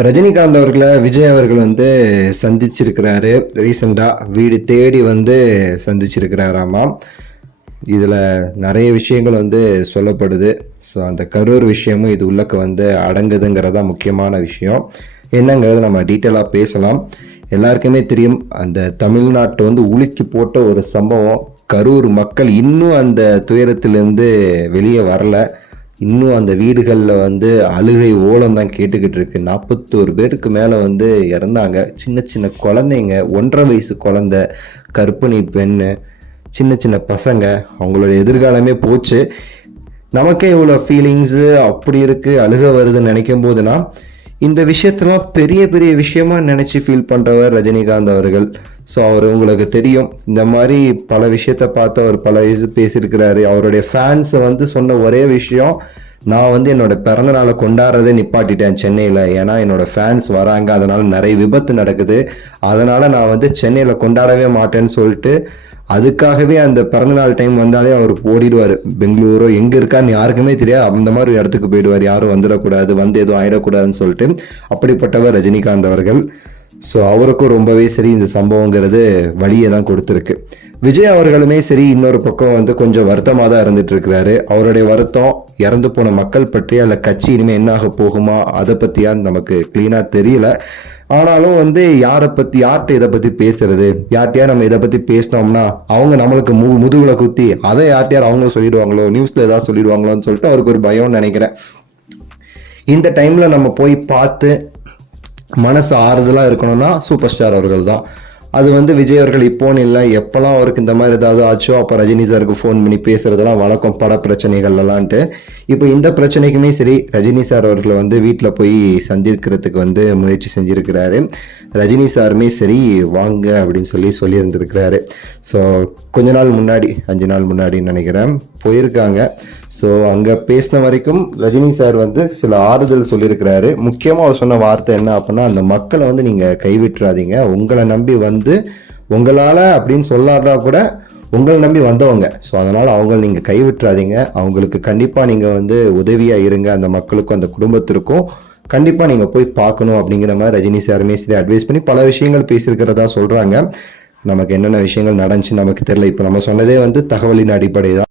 ரஜினிகாந்த் அவர்களை விஜய் அவர்கள் வந்து சந்திச்சிருக்கிறாரு. ரீசெண்டாக வீடு தேடி வந்து சந்திச்சிருக்கிறாராமா. இதில் நிறைய விஷயங்கள் வந்து சொல்லப்படுது. ஸோ அந்த கரூர் விஷயமும் இது உள்ளக்க வந்து அடங்குதுங்கிறதா முக்கியமான விஷயம். என்னங்கிறத நம்ம டீட்டெயிலாக பேசலாம். எல்லாருக்குமே தெரியும், அந்த தமிழ்நாட்டை வந்து உலுக்கி போட்ட ஒரு சம்பவம். கரூர் மக்கள் இன்னும் அந்த துயரத்திலேருந்து வெளியே வரல. இன்னும் அந்த வீடுகளில் வந்து அழுகை ஓலம் தான் கேட்டுக்கிட்டு இருக்கு. 41 பேருக்கு மேலே வந்து இறந்தாங்க. சின்ன சின்ன குழந்தைங்க, 1.5 வயசு குழந்தை, கர்ப்பிணி பெண்ணு, சின்ன சின்ன பசங்க, அவங்களோட எதிர்காலமே போச்சு. நமக்கே இவ்வளோ ஃபீலிங்ஸு அப்படி இருக்குது, அழுக வருதுன்னு நினைக்கும் போதுனா இந்த விஷயத்தெல்லாம் பெரிய பெரிய விஷயமா நினச்சி ஃபீல் பண்ணுறவர் ரஜினிகாந்த் அவர்கள். ஸோ அவர் உங்களுக்கு தெரியும், இந்த மாதிரி பல விஷயத்த பார்த்து அவர் பல இது பேசியிருக்கிறாரு. அவருடைய ஃபேன்ஸை வந்து சொன்ன ஒரே விஷயம், நான் வந்து என்னோட பிறந்த நாளை கொண்டாடுறதே நிப்பாட்டிட்டேன் சென்னையில். ஏன்னா என்னோட ஃபேன்ஸ் வராங்க, அதனால நிறைய விபத்து நடக்குது, அதனால நான் வந்து சென்னையில் கொண்டாடவே மாட்டேன்னு சொல்லிட்டு அதுக்காகவே அந்த பிறந்தநாள் டைம் வந்தாலே அவர் ஓடிடுவார். பெங்களூரோ எங்கே இருக்கான்னு யாருக்குமே தெரியாது, அந்த மாதிரி இடத்துக்கு போயிடுவார். யாரும் வந்துடக்கூடாது, வந்து எதுவும் ஆகிடக்கூடாதுன்னு சொல்லிட்டு அப்படிப்பட்டவர் ரஜினிகாந்த் அவர்கள். ஸோ அவருக்கும் ரொம்பவே சரி இந்த சம்பவங்கிறது வழியை தான் கொடுத்துருக்கு. விஜய் அவர்களுமே சரி இன்னொரு பக்கம் வந்து கொஞ்சம் வருத்தமாக தான் இருந்துட்டு இருக்கிறாரு. அவருடைய வருத்தம் இறந்து போன மக்கள் பற்றி, அல்ல கட்சி இனிமேல் என்ன ஆக போகுமா அதை பற்றியான்னு நமக்கு கிளீனாக தெரியல. ஆனாலும் வந்து யார்கிட்ட இதை பற்றி பேசுறது, யார்கிட்டயா நம்ம இதை பற்றி பேசினோம்னா அவங்க நம்மளுக்கு முதுகுல குத்தி அதை யார்கிட்டயார் அவங்க சொல்லிடுவாங்களோ, நியூஸில் ஏதாவது சொல்லிடுவாங்களோன்னு சொல்லிட்டு அவருக்கு ஒரு பயம்னு நினைக்கிறேன். இந்த டைமில் நம்ம போய் பார்த்து மனசு ஆறுதலாக இருக்கணும்னா சூப்பர் ஸ்டார் அவர்கள் தான். அது வந்து விஜய் அவர்கள் இப்போன்னு இல்லை, எப்போல்லாம் அவருக்கு இந்த மாதிரி ஏதாவது ஆச்சோ அப்போ ரஜினி சாருக்கு ஃபோன் பண்ணி பேசுறதெல்லாம் வழக்கம், பட பிரச்சனைகள்லான்ட்டு. இப்போ இந்த பிரச்சனைக்குமே சரி ரஜினி சார் அவர்களை வந்து வீட்டில் போய் சந்திக்கிறதுக்கு வந்து முயற்சி செஞ்சுருக்கிறாரு. ரஜினி சாருமே சரி வாங்க அப்படின்னு சொல்லியிருந்திருக்கிறாரு. ஸோ கொஞ்ச நாள் முன்னாடி, 5 நாள் முன்னாடின்னு நினைக்கிறேன், போயிருக்காங்க. ஸோ அங்கே பேசின வரைக்கும் ரஜினி சார் வந்து சில ஆறுதல் சொல்லியிருக்கிறாரு. முக்கியமாக அவர் சொன்ன வார்த்தை என்ன அப்படின்னா, அந்த மக்களை வந்து நீங்கள் கைவிட்டுறாதீங்க, உங்களை நம்பி வந்து உங்களால் அப்படின்னு சொல்லாதா கூட உங்களை நம்பி வந்தவங்க. ஸோ அதனால் அவங்கள நீங்கள் கைவிட்டுறாதீங்க, அவங்களுக்கு கண்டிப்பாக நீங்கள் வந்து உதவியாக இருங்க, அந்த மக்களுக்கும் அந்த குடும்பத்திற்கும் கண்டிப்பாக நீங்கள் போய் பார்க்கணும் அப்படிங்கிற மாதிரி ரஜினி சாருமே சரி அட்வைஸ் பண்ணி பல விஷயங்கள் பேசியிருக்கிறதா சொல்கிறாங்க. நமக்கு என்னென்ன விஷயங்கள் நடந்துச்சு நமக்கு தெரியல. இப்போ நம்ம சொன்னதே வந்து தகவலின் அடிப்படை தான்.